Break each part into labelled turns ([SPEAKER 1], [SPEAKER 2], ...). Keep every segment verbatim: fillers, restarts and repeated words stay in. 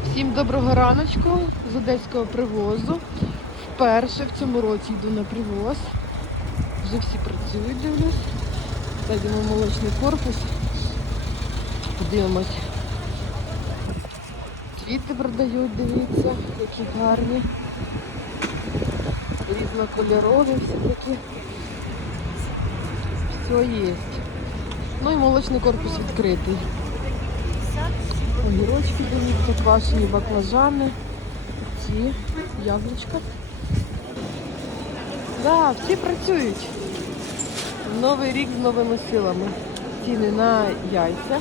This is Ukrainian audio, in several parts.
[SPEAKER 1] Всім доброго раночку з одеського привозу. Вперше в цьому році йду на привоз. Вже всі працюють, дивлюсь. Зайдемо в молочний корпус. Подивимось. Квіти продають, дивіться, які гарні. Різнокольорові всі такі. Все є. Ну і молочний корпус відкритий. Огірочки, дивіться, квашені баклажани, ці яблучка. Да, всі працюють. Новий рік з новими силами. Ціни на яйця.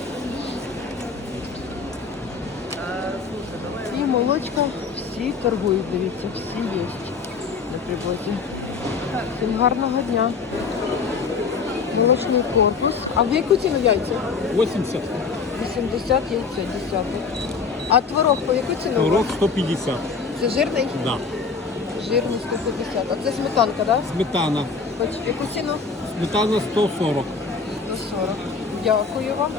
[SPEAKER 1] І молочка всі торгують, дивіться, всі є на привозі. Всім гарного дня. Молочний корпус. А в яку ціну яйця?
[SPEAKER 2] вісімдесят.
[SPEAKER 1] вісімдесят яйця, десяток. А творог по яку ціну?
[SPEAKER 2] Творог сто п'ятдесят.
[SPEAKER 1] Це жирний?
[SPEAKER 2] Да.
[SPEAKER 1] Жирний сто п'ятдесят. А це сметанка, так? Да?
[SPEAKER 2] Сметана.
[SPEAKER 1] Хоч яку ціну?
[SPEAKER 2] Сметана сто сорок.
[SPEAKER 1] сто сорок. Дякую вам.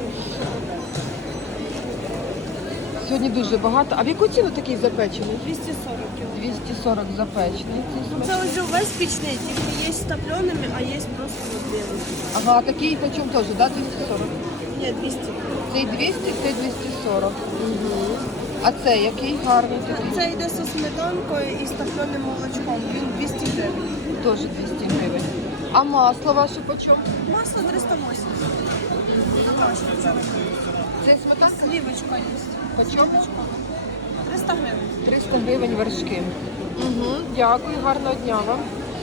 [SPEAKER 1] Сьогодні дуже багато. А в яку ціну такий запечений?
[SPEAKER 3] двісті сорок.
[SPEAKER 1] двісті сорок запечений.
[SPEAKER 3] Це ось увесь пічний, тільки є з топленими, а є просто білий.
[SPEAKER 1] Ага, такий почем теж, да? двісті сорок?
[SPEAKER 3] Ні, двісті.
[SPEAKER 1] Цей двісті, цей двісті сорок. Угу. А це який гарний такий?
[SPEAKER 3] Це йде зі сметанкою і з топленим молочком. Він двісті гривень.
[SPEAKER 1] Теж двісті гривень. А масло ваше почем?
[SPEAKER 3] Масло триста вісімдесят. Домашнє вчора.
[SPEAKER 1] Це сметанка?
[SPEAKER 3] Слівочка є.
[SPEAKER 1] Почем?
[SPEAKER 3] триста гривень.
[SPEAKER 1] триста гривень вершки. Угу, дякую, гарного дня вам.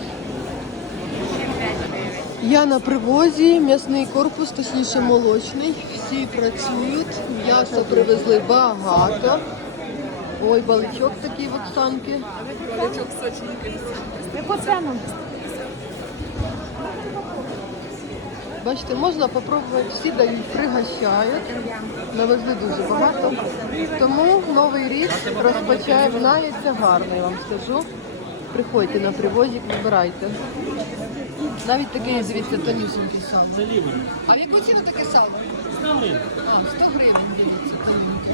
[SPEAKER 1] Я на привозі, м'ясний корпус, точніше молочний. Всі працюють, м'ясо привезли багато. Ой, баличок такий в Оксанки. Баличок сочненький. Яку ціну? Бачите, можна попробувати, всі дають, пригощають. Навезли дуже багато. Тому новий рік розпочинається гарно, я вам скажу. Приходьте на привозик, вибирайте. Навіть такий, дивіться, тонюсенький сало. А в яку ціну таке сало?
[SPEAKER 2] сто гривень.
[SPEAKER 1] А, сто гривень, дивіться, тонюньке.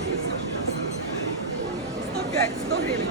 [SPEAKER 3] сто п'ять, сто гривень.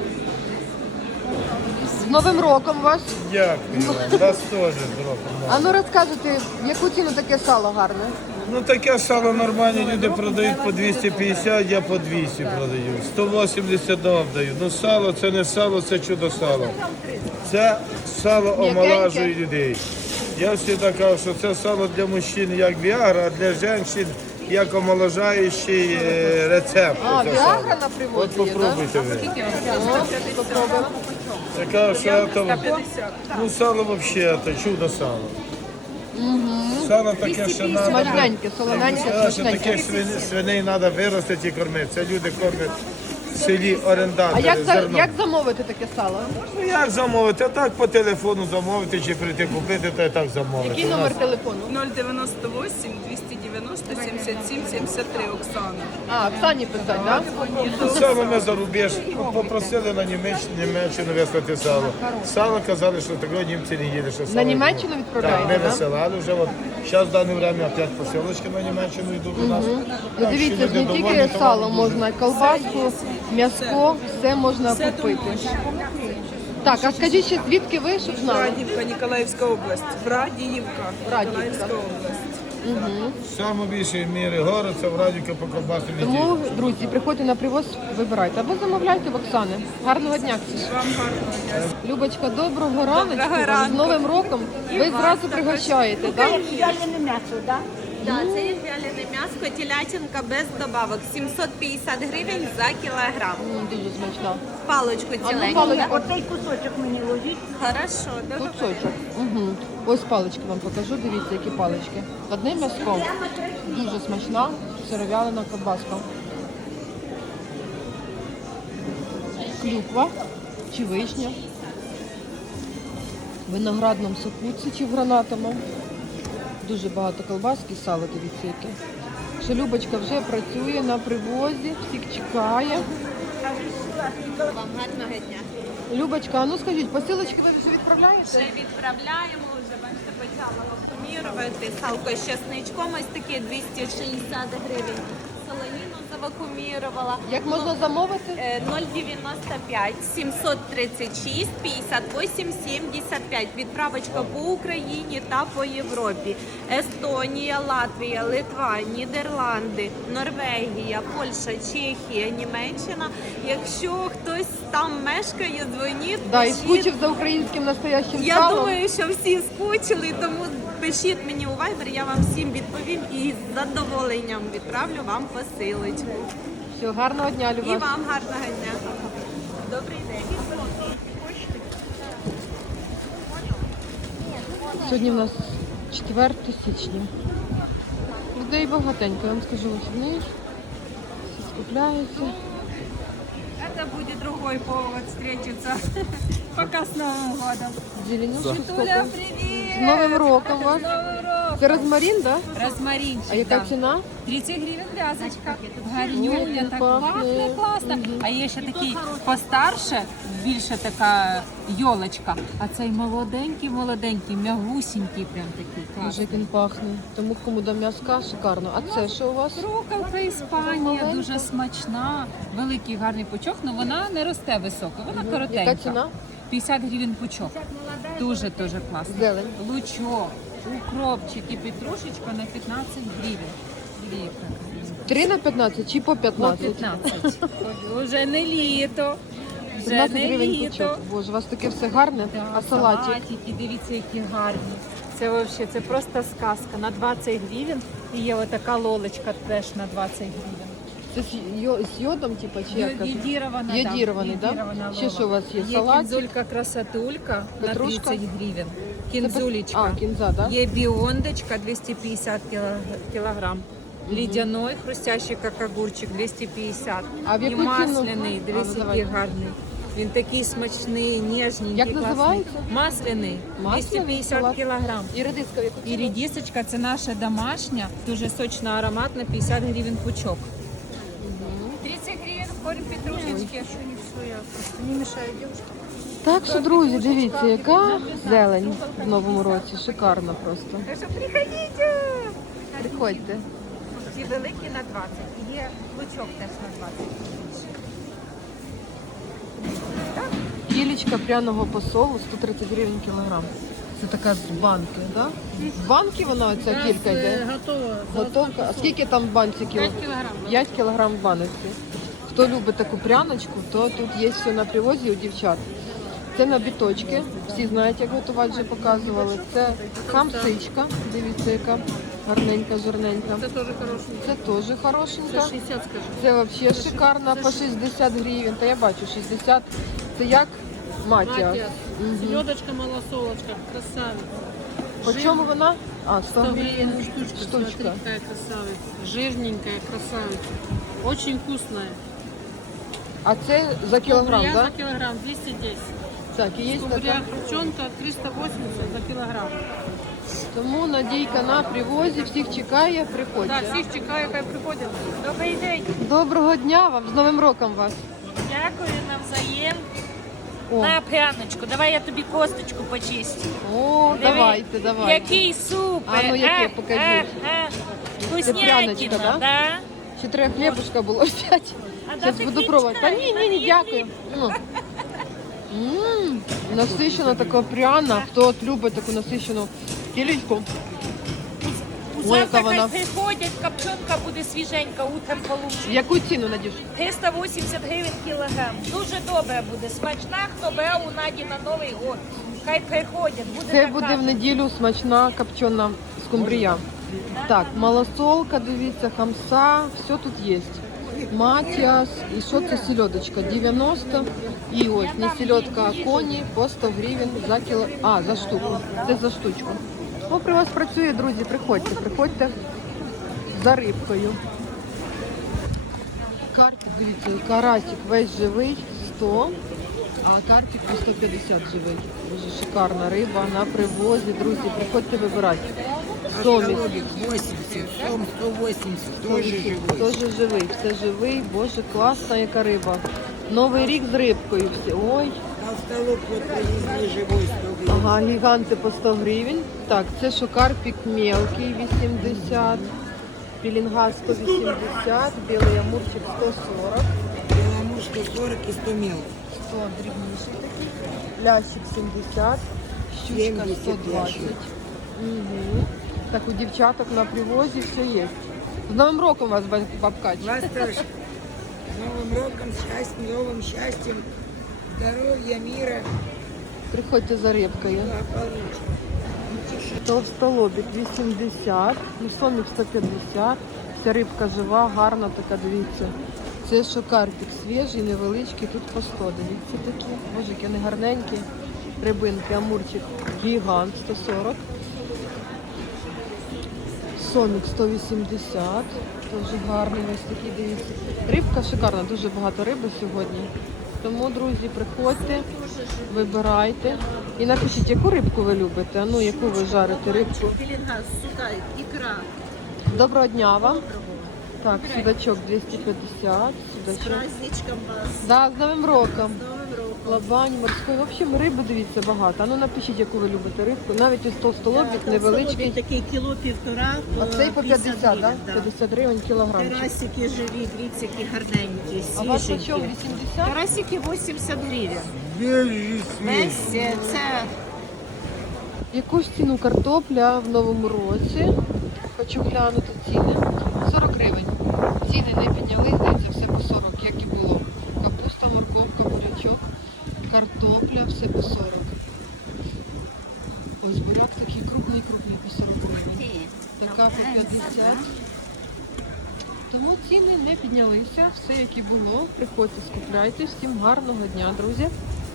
[SPEAKER 1] З Новим роком вас!
[SPEAKER 4] Дякую вам, вас теж зробимо.
[SPEAKER 1] А ну розкажете, в яку ціну таке сало гарне?
[SPEAKER 4] Ну таке сало нормальні люди продають по двісті п'ятдесят, я по двісті продаю. сто вісімдесят вам даю. Ну сало це не сало, це чудо сало. Це сало омолажує людей. Я завжди кажу, що це сало для мужчин як віагра, а для жінок як омоложаючий е, рецепт.
[SPEAKER 1] А,
[SPEAKER 4] це
[SPEAKER 1] віагра
[SPEAKER 4] сало.
[SPEAKER 1] на привозі
[SPEAKER 4] От
[SPEAKER 1] є,
[SPEAKER 4] попробуйте ви.
[SPEAKER 1] О, попробуємо.
[SPEAKER 4] Я кажу, що це, ну сало взагалі, це чудо сало. Сало таке, що треба.
[SPEAKER 1] Смачненьке, солоненьке,
[SPEAKER 4] Що
[SPEAKER 1] смачненьке.
[SPEAKER 4] таких свиней, свиней треба виростити і кормити. Це люди кормять в селі
[SPEAKER 1] А
[SPEAKER 4] орендатори
[SPEAKER 1] як, за,
[SPEAKER 4] зерном.
[SPEAKER 1] як замовити таке сало?
[SPEAKER 4] Ну як замовити? А так по телефону замовити чи прийти купити, то і так замовити.
[SPEAKER 1] Який
[SPEAKER 4] У нас-
[SPEAKER 1] номер телефону?
[SPEAKER 5] ноль дев'яносто вісім двісті дев'яносто сімдесят сім сімдесят три Оксана.
[SPEAKER 1] А, Оксані писати, так?
[SPEAKER 4] Ну, сало ми за рубеж попросили на Німеччину, Німеччину вислати сало. Сало казали, що такого німці не їде. Що сало
[SPEAKER 1] На Німеччину
[SPEAKER 4] було.
[SPEAKER 1] відправляєте,
[SPEAKER 4] Так, ми
[SPEAKER 1] да?
[SPEAKER 4] висилали вже. От, зараз в дане время опять посилочки на Німеччину йдуть у нас.
[SPEAKER 1] Ну
[SPEAKER 4] Так,
[SPEAKER 1] дивіться,
[SPEAKER 4] що
[SPEAKER 1] ж не
[SPEAKER 4] люди
[SPEAKER 1] тільки
[SPEAKER 4] довольні, то
[SPEAKER 1] сало
[SPEAKER 4] вам
[SPEAKER 1] можна, колбаску, м'яско, все можна купити. Так, а скажіть ще, звідки ви, щоб знали?
[SPEAKER 5] Брадіївка, Ніколаївська область. Брадіївка,
[SPEAKER 1] Брадіївка.
[SPEAKER 5] Ніколаївська область.
[SPEAKER 4] Саме більше міри гори це в радіка по колбасі не
[SPEAKER 1] Тому, друзі, приходьте на привоз, вибирайте. Або замовляйте в Оксани. Гарного дня, Ксюш.
[SPEAKER 5] Вам гарного дня.
[SPEAKER 1] Любочка, доброго раночку.
[SPEAKER 5] Доброго
[SPEAKER 1] вам.
[SPEAKER 5] ранку.
[SPEAKER 1] З Новим роком. Ви зразу пригощаєте, так?
[SPEAKER 6] Вялене м'ясо, так?
[SPEAKER 7] Да, це є вялене м'ясо, телятинка без добавок. сімсот п'ятдесят гривень за кілограм.
[SPEAKER 1] М, Дуже смачно.
[SPEAKER 7] Палочку
[SPEAKER 1] А ну,
[SPEAKER 7] ціленьку.
[SPEAKER 1] паличку.
[SPEAKER 6] Оцей кусочок мені ложіть.
[SPEAKER 7] Хорошо, дуже
[SPEAKER 1] Кусочок. Угу. Ось палички вам покажу. Дивіться, які палички. Одне м'яско. Дуже смачна, сировялина ковбаска. Клюква чи вишня. В виноградному соку чи в гранатовому. Дуже багато колбаски, сало, дивіться, яке. Що Любочка вже працює на привозі, всіх чекає.
[SPEAKER 7] вам гарного дня.
[SPEAKER 1] Любочка, а ну скажіть, посилочки ви вже відправляєте?
[SPEAKER 7] Вже відправляємо, вже бачите, почала вакуумірувати. Салко з чесничком ось таке двісті шістдесят гривень. Солоніну вакуумірувала.
[SPEAKER 1] Як можна замовити?
[SPEAKER 7] Е, нуль дев'яносто п'ять сімсот тридцять шість п'ятдесят вісім сімдесят п'ять. Відправочка по Україні та по Європі. Естонія, Латвія, Литва, Нідерланди, Норвегія, Польща, Чехія, Німеччина. Якщо хтось там мешкає, дзвоніть.
[SPEAKER 1] Да, і
[SPEAKER 7] пишіть.
[SPEAKER 1] скучив за українським настоящим
[SPEAKER 7] Я
[SPEAKER 1] салом.
[SPEAKER 7] думаю, що всі скучили, тому пишіть мені у Viber, я вам всім відповім і з задоволенням відправлю вам посилочку.
[SPEAKER 1] Все, гарного дня,
[SPEAKER 7] І
[SPEAKER 1] Люба.
[SPEAKER 7] вам гарного дня. Добрий день.
[SPEAKER 1] Сьогодні в нас четверте січня. Людей багатенько, я вам скажу, вихідний. Всі скупляються.
[SPEAKER 5] Это будет другой повод встретиться. Пока с Новым годом.
[SPEAKER 1] Зеленюшки
[SPEAKER 5] Туля,
[SPEAKER 1] сколько?
[SPEAKER 5] привет!
[SPEAKER 1] З Новим роком вас. Це розмарин, да?
[SPEAKER 5] Розмаринчик,
[SPEAKER 1] А яка
[SPEAKER 5] да.
[SPEAKER 1] ціна?
[SPEAKER 5] тридцять гривень в'язочка. Гарнюня,
[SPEAKER 1] Ой,
[SPEAKER 5] так
[SPEAKER 1] пахне.
[SPEAKER 5] пахне класно. А є ще такий постарше, більше така йолочка. А цей молоденький, молоденький, м'ягусінький, прям такий
[SPEAKER 1] Дуже
[SPEAKER 5] класний.
[SPEAKER 1] як він пахне. Тому кому до м'язка, шикарно. А це що у вас?
[SPEAKER 5] Рукавка Іспанія, дуже смачна, великий гарний пучок, але вона не росте високо, вона коротенька.
[SPEAKER 1] Яка ціна?
[SPEAKER 5] п'ятдесят гривень пучок. Дуже дуже класно.
[SPEAKER 1] Зелень.
[SPEAKER 5] Лучок, укропчик і петрушечка на п'ятнадцять гривень. Ліпка.
[SPEAKER 1] Три на п'ятнадцять чи по
[SPEAKER 5] По
[SPEAKER 1] п'ятнадцять?
[SPEAKER 5] п'ятнадцять. Вже не літо. Вже
[SPEAKER 1] п'ятнадцять
[SPEAKER 5] не
[SPEAKER 1] гривень
[SPEAKER 5] літо.
[SPEAKER 1] пучок. Боже, у вас таке все гарне.
[SPEAKER 5] Да,
[SPEAKER 1] А салатик?
[SPEAKER 5] салатики, дивіться, які гарні. Це взагалі, це просто сказка. На двадцять гривень і є отака лолочка теж на двадцять гривень.
[SPEAKER 1] Це з, йо, з йодом, типу, чи як? казати?
[SPEAKER 5] Йодірована,
[SPEAKER 1] Йодірований, да?
[SPEAKER 5] Йодірована
[SPEAKER 1] Ще
[SPEAKER 5] лола.
[SPEAKER 1] що у вас є?
[SPEAKER 5] Є
[SPEAKER 1] Салатик?
[SPEAKER 5] кінзулька красотулька на
[SPEAKER 1] Петрушка?
[SPEAKER 5] тридцять гривень.
[SPEAKER 1] Це
[SPEAKER 5] Кінзулечка.
[SPEAKER 1] А, кінза, да?
[SPEAKER 5] Є біондочка двісті п'ятдесят кіло- кілограм. Лідяной, хрустящий як огурчик двісті п'ятдесят.
[SPEAKER 1] А в
[SPEAKER 5] І
[SPEAKER 1] яку ціну?
[SPEAKER 5] масляний,
[SPEAKER 1] А,
[SPEAKER 5] дивись,
[SPEAKER 1] ну,
[SPEAKER 5] який
[SPEAKER 1] давайте.
[SPEAKER 5] гарний. Він такий смачний, ніжненький,
[SPEAKER 1] Як
[SPEAKER 5] класний.
[SPEAKER 1] називається?
[SPEAKER 5] Масляний,
[SPEAKER 1] Масляний
[SPEAKER 5] двісті п'ятдесят
[SPEAKER 1] салат.
[SPEAKER 5] кілограм.
[SPEAKER 1] І редиска в яку
[SPEAKER 5] І
[SPEAKER 1] ціну?
[SPEAKER 5] рідісочка це наша домашня, дуже сочна, ароматна, п'ятдесят гривень пучок. тридцять гривень корм петрушечки.
[SPEAKER 1] Так що, друзі, дивіться, яка зелень в новому році. Шикарна просто.
[SPEAKER 5] Так що приходіть!
[SPEAKER 1] Приходьте.
[SPEAKER 5] Ці великі на двадцять. І є лучок теж на двадцять.
[SPEAKER 1] Кілечка пряного посолу сто тридцять гривень кілограм. Це така з банки, так? Да? З банки вона оця кілька йде?
[SPEAKER 3] Готово.
[SPEAKER 1] Готовка. А скільки там в банці кіло?
[SPEAKER 3] п'ять кілограм.
[SPEAKER 1] п'ять кілограм в баночці. Хто любить таку пряночку, то тут є все на привозі у дівчат. Це на біточки. Всі знають, як готувати, вже показували. Це хамсичка. Дивіться, яка гарненька, жирненька.
[SPEAKER 3] Це теж хороший.
[SPEAKER 1] Це теж хорошенька.
[SPEAKER 3] Це шістдесят, скажи.
[SPEAKER 1] Це взагалі шикарна по шістдесят гривень. Та я бачу, шістдесят. Це як матіас.
[SPEAKER 3] Матіас. Селедочка, малосолочка, красавица.
[SPEAKER 1] По чому вона? А, сто
[SPEAKER 3] сто
[SPEAKER 1] гривень.
[SPEAKER 3] гривен штучка.
[SPEAKER 1] Штучка.
[SPEAKER 3] Смотри, какая красавица. Жирненькая красавица. Очень вкусная.
[SPEAKER 1] А це за кілограм,
[SPEAKER 3] Скумбрия
[SPEAKER 1] так?
[SPEAKER 3] за килограмм двести десять.
[SPEAKER 1] Так, і є
[SPEAKER 3] Скумбрия
[SPEAKER 1] така.
[SPEAKER 3] крученка триста восемьдесят за килограмм.
[SPEAKER 1] Тому Надійка на привозі, всіх чекає,
[SPEAKER 3] Да,
[SPEAKER 1] приходьте.
[SPEAKER 3] всіх чекаю, хай приходять. Добрий день.
[SPEAKER 1] Доброго дня вам, з Новим роком вас.
[SPEAKER 8] Дякую навзаєм.
[SPEAKER 1] О,
[SPEAKER 8] На пряночку, давай я тобі косточку почистю.
[SPEAKER 1] о
[SPEAKER 8] Диви,
[SPEAKER 1] давайте, давайте.
[SPEAKER 8] Який супер.
[SPEAKER 1] А ну, яке, покажіть.
[SPEAKER 8] А, а.
[SPEAKER 1] пряночка,
[SPEAKER 8] Вкуснятина,
[SPEAKER 1] да?
[SPEAKER 8] да?
[SPEAKER 1] Ще треба хлібушка було взяти.
[SPEAKER 8] А
[SPEAKER 1] Зараз
[SPEAKER 8] дати
[SPEAKER 1] буду
[SPEAKER 8] хлібчика?
[SPEAKER 1] пробувати. Та ні, ні, ні, дякую. Ну. М, Насичена така пряна. Хто от любить таку насичену кілечку. Ой, яка
[SPEAKER 8] Завтра
[SPEAKER 1] вона.
[SPEAKER 8] хай приходять, копчонка буде свіженька, утром
[SPEAKER 1] В
[SPEAKER 8] получить.
[SPEAKER 1] яку ціну, Надюш?
[SPEAKER 8] триста вісімдесят гривень кілограм. Дуже добре буде. Смачна, хто бере у Наді на Новий год. Хай приходять, буде
[SPEAKER 1] Це
[SPEAKER 8] така.
[SPEAKER 1] буде в неділю смачна копчена скумбрія. Так, малосолка, дивіться, хамса, все тут є. Матіас, і що це селедочка? дев'яносто. І ось не селедка, а коні по сто гривень за кіло. А, за штуку. Це за штучку. Ну, при вас працює, друзі, приходьте, приходьте за рибкою. Карпік, дивіться, карасик весь живий, сто, а карпік по сто п'ятдесят живий. Дуже шикарна риба на привозі, друзі, приходьте вибирати. Соміс.
[SPEAKER 9] восемьдесят, сом сто восемьдесят, тоже живой.
[SPEAKER 1] Тоже живий, все живий, боже, класна яка риба. Новий рік з рибкою всі. Ой,
[SPEAKER 9] Толстолоб вот привезли живой сто гривен.
[SPEAKER 1] ага, гіганти по сто гривень. Так, це що карпік мелкий, вісімдесят, Пілінга сто вісімдесят, білий амурчик сто сорок,
[SPEAKER 9] Беломуж сто сорок и сто мел.
[SPEAKER 1] сто дрібніший такий, лящик сімдесят, щучка сто
[SPEAKER 9] сімдесят
[SPEAKER 1] двадцять.
[SPEAKER 9] лящик.
[SPEAKER 1] Угу. Так, у дівчаток на привозі все є. З Новим роком вас, баб- бабкач.
[SPEAKER 9] Вас тоже. С Новым роком, счастьем, новым счастьем, здоровья, мира.
[SPEAKER 1] Приходьте за рибкою.
[SPEAKER 9] Благополучия.
[SPEAKER 1] Товстолобик вісімдесят, ну сомік сто п'ятдесят. Ця рибка жива, гарна така, дивіться. Це що карпік свіжий, невеличкий, тут по сто, дивіться такі. Боже, які вони гарненькі. Рибинки, амурчик, гігант сто сорок. Сомік сто вісімдесят, теж гарний ось такий, дивіться. Рибка шикарна, дуже багато риби сьогодні. Тому, друзі, приходьте, вибирайте. І напишіть, яку рибку ви любите, ну, яку ви жарите рибку.
[SPEAKER 6] Пілінга, сука, ікра.
[SPEAKER 1] Доброго дня вам. Так, судачок двісті п'ятдесят, судачок.
[SPEAKER 6] Праздничком вас.
[SPEAKER 1] Да, з Новим роком.
[SPEAKER 6] З Новим роком.
[SPEAKER 1] Лабань, морської. В общем, риби, дивіться, багато. А ну напишіть, яку ви любите рибку. Навіть ось товстолобик, невеличкий.
[SPEAKER 6] Такий кіло півтора.
[SPEAKER 1] А цей по п'ятдесят, так? Да? п'ятдесят гривень кілограмчик.
[SPEAKER 6] Карасики живі, дивіться, які гарненькі,
[SPEAKER 1] А у вас по
[SPEAKER 6] свіженькі.
[SPEAKER 1] чому? вісімдесят?
[SPEAKER 6] Карасики вісімдесят гривень.
[SPEAKER 4] Більші
[SPEAKER 6] Весь
[SPEAKER 4] свіжі.
[SPEAKER 6] е, це
[SPEAKER 1] Яку ж ціну картопля в новому році? Хочу глянути ціни. сорок гривень. Ціни не підняли, здається, все по сорок, як і було. Капуста, морковка, бурячок, картопля, все по сорок. Ось буряк такий крупний-крупний по сорок гривень. Така по п'ятдесят. Тому ціни не піднялися, все як і було. Приходьте, скупляйте. Всім гарного дня, друзі.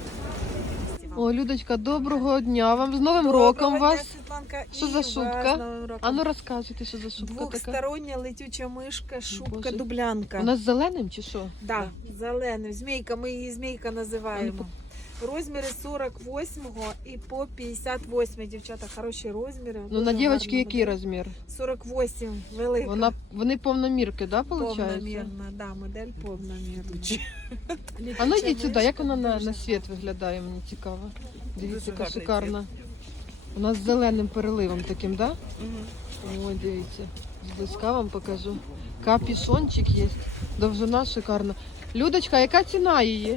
[SPEAKER 1] О, Людочка, доброго дня вам. З Новим роком вас.
[SPEAKER 10] Світланка,
[SPEAKER 1] Що
[SPEAKER 10] і
[SPEAKER 1] за
[SPEAKER 10] вас
[SPEAKER 1] шубка?
[SPEAKER 10] з Новим роком.
[SPEAKER 1] А ну розказуйте, що за шубка така.
[SPEAKER 10] Двохстороння летюча мишка, шубка,
[SPEAKER 1] Боже.
[SPEAKER 10] дублянка.
[SPEAKER 1] У нас з зеленим чи що?
[SPEAKER 10] Да, зеленим. Змійка, ми її змійка називаємо. Розміри сорок восьмого і по п'ятдесят восьмий, дівчата, хороші розміри.
[SPEAKER 1] Ну
[SPEAKER 10] дуже
[SPEAKER 1] на дівчатки
[SPEAKER 10] гарна
[SPEAKER 1] який
[SPEAKER 10] модель.
[SPEAKER 1] розмір?
[SPEAKER 10] сорок вісім, велика.
[SPEAKER 1] Вона, вони повномірки, да, виходить?
[SPEAKER 10] повномірна, да, модель повномірна.
[SPEAKER 1] А ну йдіть сюди, як вона на, на світ виглядає, мені цікаво. Дивіться, яка шикарна. Вона з зеленим переливом таким, да? Угу. Ой, дивіться, зблизька вам покажу. Капішончик є, довжина шикарна. Людочка, яка ціна її?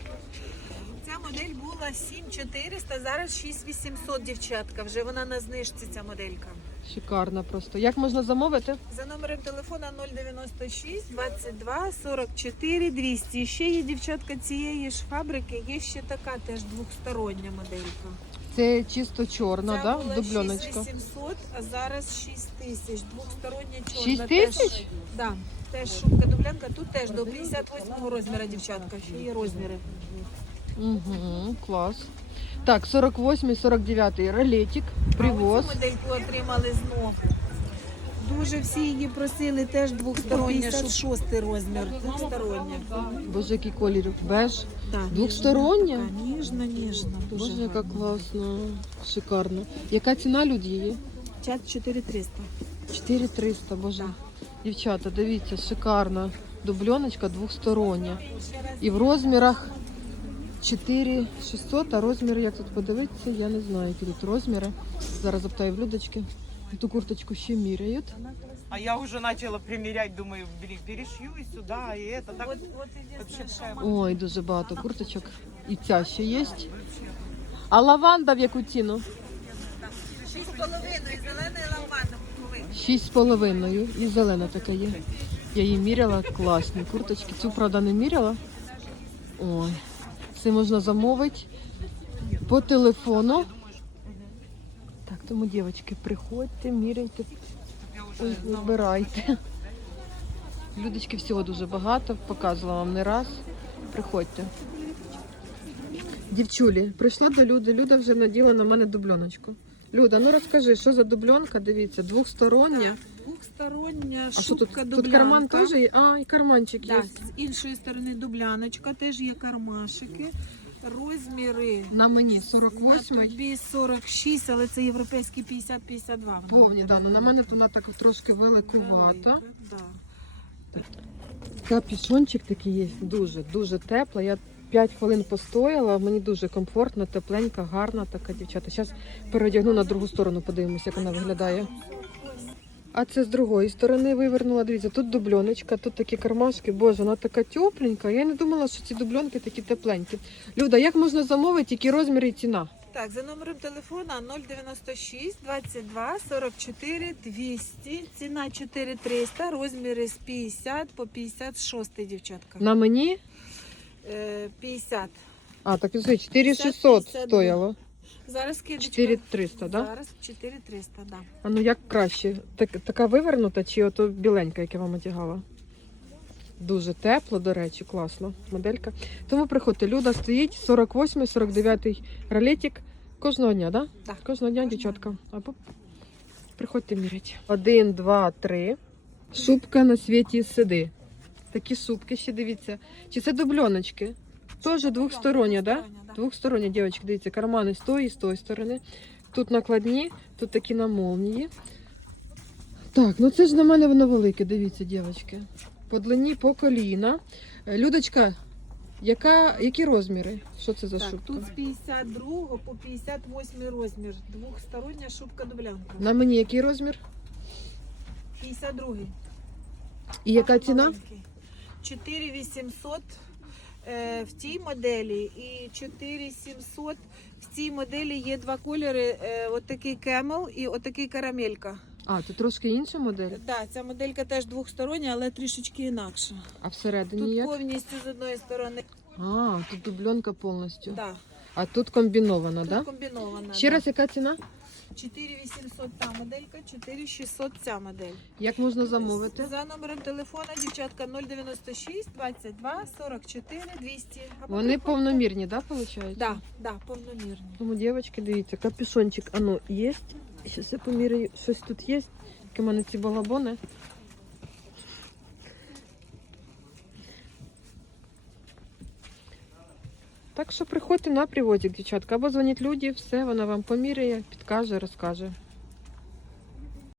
[SPEAKER 10] Ця модель була сім чотириста, зараз шість вісімсот, дівчатка. Вже вона на знижці, ця моделька.
[SPEAKER 1] Шикарна просто. Як можна замовити?
[SPEAKER 10] За номером телефона нуль дев'яносто шість двадцять два сорок чотири двісті. І ще є, дівчатка, цієї ж фабрики, є ще така теж двохстороння моделька.
[SPEAKER 1] Це чисто чорна,
[SPEAKER 10] Ця
[SPEAKER 1] да?
[SPEAKER 10] була
[SPEAKER 1] Дубльоночка.
[SPEAKER 10] шість вісімсот, а зараз шість тисяч. Двохстороння чорна.
[SPEAKER 1] шість
[SPEAKER 10] теж.
[SPEAKER 1] тисяч?
[SPEAKER 10] Да, теж шубка дублянка, тут теж до п'ятдесят восьмого розміру, дівчатка, ще є розміри.
[SPEAKER 1] Угу, клас. Так, сорок восьмий сорок дев'ятий ролетик, привоз.
[SPEAKER 10] А оцю модельку отримали знов. Дуже всі її просили, теж двохстороння, п'ятдесят шостий розмір, двохстороння.
[SPEAKER 1] Боже, який колір, беж.
[SPEAKER 10] Да,
[SPEAKER 1] Двохстороння?
[SPEAKER 10] Ніжна, ніжна, дуже
[SPEAKER 1] Боже, яка
[SPEAKER 10] гарна.
[SPEAKER 1] класна, шикарно. Яка ціна люди її?
[SPEAKER 10] Чат чотири триста.
[SPEAKER 1] чотири триста, боже.
[SPEAKER 10] Так.
[SPEAKER 1] Дівчата, дивіться, шикарна дубльоночка двохстороння. І в розмірах чотири шістсот, а розміри, як тут подивитися, я не знаю, які тут розміри. Зараз запитаю в Людочки. Ту курточку ще міряють.
[SPEAKER 11] А я уже начала примерять, думаю, бери- перешью и сюда, и это. Так вообще такая
[SPEAKER 1] Ой, дуже багато курточок. І ця ще є. А лаванда в яку ціну?
[SPEAKER 10] Шість з половиною, зелений ламбадом.
[SPEAKER 1] Шість з половиною. І зелена така є. Я її міряла, класні курточки. Цю, правда, не міряла. Ой, це можна замовити по телефону. Так, тому, дівчатки, приходьте, міряйте, ой, вибирайте. Людочки всього дуже багато, показувала вам не раз. Приходьте. Дівчулі, прийшла до Люди. Люда вже наділа на мене дубльоночку. Люда, ну розкажи, що за дубльонка, дивіться, двохстороння.
[SPEAKER 10] Двохстороння
[SPEAKER 1] А що тут?
[SPEAKER 10] шубка,
[SPEAKER 1] Тут
[SPEAKER 10] дублянка.
[SPEAKER 1] карман теж є? А, і карманчик є.
[SPEAKER 10] Так, з іншої сторони дубляночка, теж є кармашики. Розміри
[SPEAKER 1] На мені сорок
[SPEAKER 10] на
[SPEAKER 1] восьмий.
[SPEAKER 10] тобі сорок шість, але це європейський п'ятдесят п'ятдесят два. вона
[SPEAKER 1] Повні,
[SPEAKER 10] на
[SPEAKER 1] да,
[SPEAKER 10] тебе
[SPEAKER 1] ну, на
[SPEAKER 10] буде.
[SPEAKER 1] мене вона так трошки великувата.
[SPEAKER 10] Велика, да.
[SPEAKER 1] Капюшончик такий є, дуже, дуже тепла. Я п'ять хвилин постояла, мені дуже комфортно, тепленька, гарна така дівчата. Зараз переодягну на другу сторону, подивимося, як вона виглядає. А це з другої сторони вивернула. Дивіться, тут дубльоночка, тут такі кармашки. Боже, вона така тепленька. Я не думала, що ці дубльонки такі тепленькі. Люда, як можна замовити, які розміри і ціна?
[SPEAKER 10] Так, за номером телефона нуль дев'яносто шість двадцять два сорок чотири двісті, ціна чотири триста, розміри з п'ятдесят по п'ятдесят шість, дівчатка.
[SPEAKER 1] На мені?
[SPEAKER 10] Е, п'ятдесят.
[SPEAKER 1] А, так і чотири шістсот
[SPEAKER 10] п'ятдесят
[SPEAKER 1] стояло.
[SPEAKER 10] Зараз скидочка.
[SPEAKER 1] чотири триста, да?
[SPEAKER 10] Зараз чотири триста, да.
[SPEAKER 1] А ну як краще? Так, така вивернута чи ото біленька, яка вам одягала? Дуже тепло, до речі, класно. Моделька. Тому приходьте. Люда стоїть, сорок восьмий сорок дев'ятий ролетик. Кожного дня, да?
[SPEAKER 10] Так.
[SPEAKER 1] Кожного дня, дівчатка. Або приходьте міряти. Один, два, три. Шубка на світі сиди. Такі шубки ще, дивіться. Чи це дубльоночки? Теж двохстороння, да?
[SPEAKER 10] да?
[SPEAKER 1] Двохстороння, дівчатки, дивіться, кармани з тої і з тої сторони. Тут накладні, тут такі на молнії. Так, ну це ж на мене воно велике, дивіться, дівчатки. По длині, по коліна. Е, Людочка, яка, які розміри? Що це за
[SPEAKER 10] Так,
[SPEAKER 1] шубка?
[SPEAKER 10] тут з п'ятдесят другого по п'ятдесят восьмий розмір. Двохстороння шубка дублянка.
[SPEAKER 1] На мені який розмір?
[SPEAKER 10] п'ятдесят другий.
[SPEAKER 1] І яка ціна?
[SPEAKER 10] чотири вісімсот е, в цій моделі і чотири сімсот. В цій моделі є два кольори. Е, отакий кемел і отакий карамелька.
[SPEAKER 1] А, це трошки інша модель.
[SPEAKER 10] Да, ця моделька теж двохстороння, але трішечки інакша.
[SPEAKER 1] А всередині
[SPEAKER 10] Тут
[SPEAKER 1] як?
[SPEAKER 10] повністю з одної сторони.
[SPEAKER 1] А, тут дубльонка повністю.
[SPEAKER 10] Да,
[SPEAKER 1] А тут комбінована,
[SPEAKER 10] тут
[SPEAKER 1] да?
[SPEAKER 10] комбінована.
[SPEAKER 1] Ще
[SPEAKER 10] да.
[SPEAKER 1] раз, яка ціна?
[SPEAKER 10] чотири вісімсот та моделька, чотири шістсот ця модель.
[SPEAKER 1] Як можна замовити?
[SPEAKER 10] За номером телефона, дівчатка, нуль дев'яносто шість двадцять два сорок чотири двісті. Або
[SPEAKER 1] Вони
[SPEAKER 10] приходьте.
[SPEAKER 1] повномірні, да, виходить?
[SPEAKER 10] Да, да, повномірні.
[SPEAKER 1] Тому, дівчатки, дивіться, капюшончик, ану, є. Зараз я поміряю, щось тут є. Які в мене ці балабони. Так що приходьте на привозик, дівчатка, або дзвоніть люди, все, вона вам поміряє, підкаже, розкаже.